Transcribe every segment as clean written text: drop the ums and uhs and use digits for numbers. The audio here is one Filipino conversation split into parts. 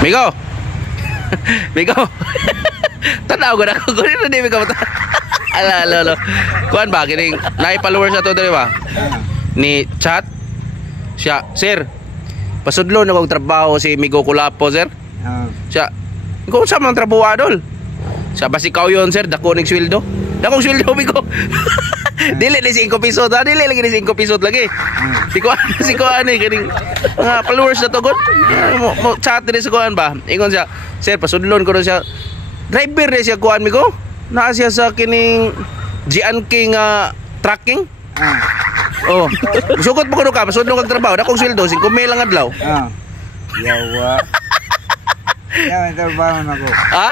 Migo. Migo. Tanaw ko na ko dito di Migo. Ala. Kuan ba kining naay followers ato diri ba? Ni chat. Siya, sir. Pasudlo na kong trabaho si Migo Kulapo, sir. Siya, kung sa mga trabaho adol. Siya ba si yun, sir? Dako ning sweldo. Dakong sweldo, Migo. Dili ni 5 piso, dili lagi ni 5 piso lagi. Si ko ani kining mga followers na to god. Mo chat din sa kuan ba? Ingon siya, sir, pasudlon ko na siya. Driver ni siya kuan Migo. Naa siya sa kining Gian King tracking. Oh. Sugot mo kuno ka, pasudlon kag trabaho, dakong sweldo 5 mil lang adlaw. Yawa. Yawa trabaho nako. Ha?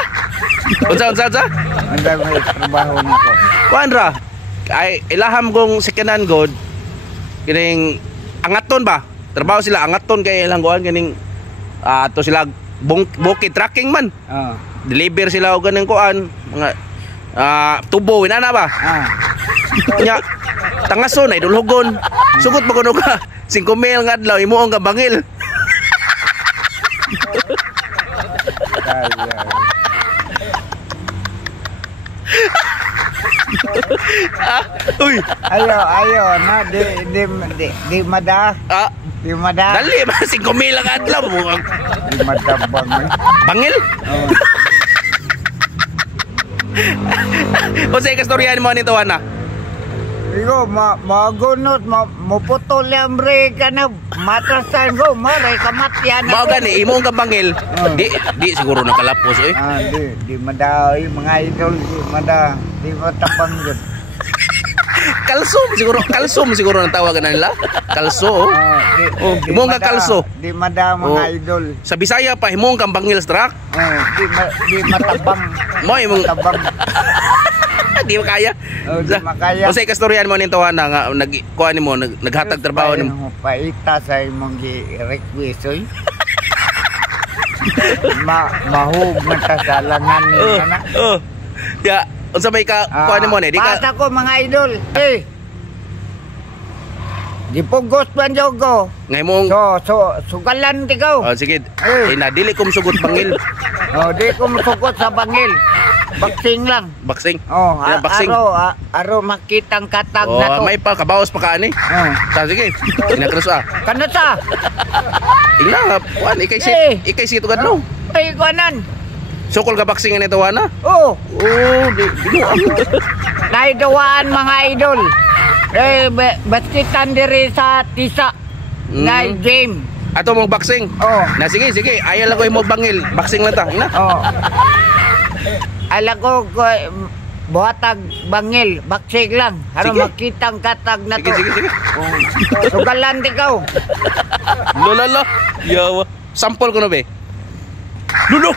Unsa? Anda may trabaho nako. Kuan ra. Ay ilaham kong sikanan god kining angaton ba trabaho sila angaton kay ilang kuan kining ato sila bukid tracking man deliver sila og ganing kuan mga tubo inana ba nya tangason ay dulhugon sugot mo kuno ka 5 mil nga adlaw imo ang bangil. Uy, ayo na di mada. Di mada. Dali ba 5 mil lang adlaw mo. Di mada bangil. Bangil? O sa ikastoryahan mo nito ana? Igo magunot maputol yang bre kana matrasan ko maray kamatyan. Mao gani imo ang bangil. Di siguro nakalapos eh. Di mada mga idol di mada. Di matapang gud. Kalsum siguro ang tawagan nila. Kalso. Imo nga kalso. Di mada mga idol. Sa Bisaya pa himo kang bangil struck. Di matabang. Mo imong tabang. Di makaya. Di makaya. O sa ikastoryahan mo nito ana nga nagkuan nimo naghatag trabaho nimo. Paita sa imong gi-request oy. Mahug na kasalangan ni ana. Ya, unsa may ka kuan nimo ni? Di ka. Basta ko mga idol. Dipugos man jogo. Ngay mong sugalan tikaw. Oh sige. Na dili ko sugot bangil. Di ko sugot sa bangil. Baksing lang. Baksing? Baksing. Aro makitang katag na to. May pa kabawas pa kaani. Sige. Inakros Kana sa? Ina nga kuan ikay sit gadlaw. Ay kuanan. Sukol ka baksingan ito ana? Di naidawaan mga idol. Baskitan diri sa tisa. Nay game. Ato mong baksing. Na sige. Ayaw lang ko mo bangil. Baksing lang ta. Ina. Alam ko buhatag bangil, baksig lang. Haro makitang katag na to. Sige. Sugalan ikaw. Lolo. Yawa. Sample ko na be. Lolo.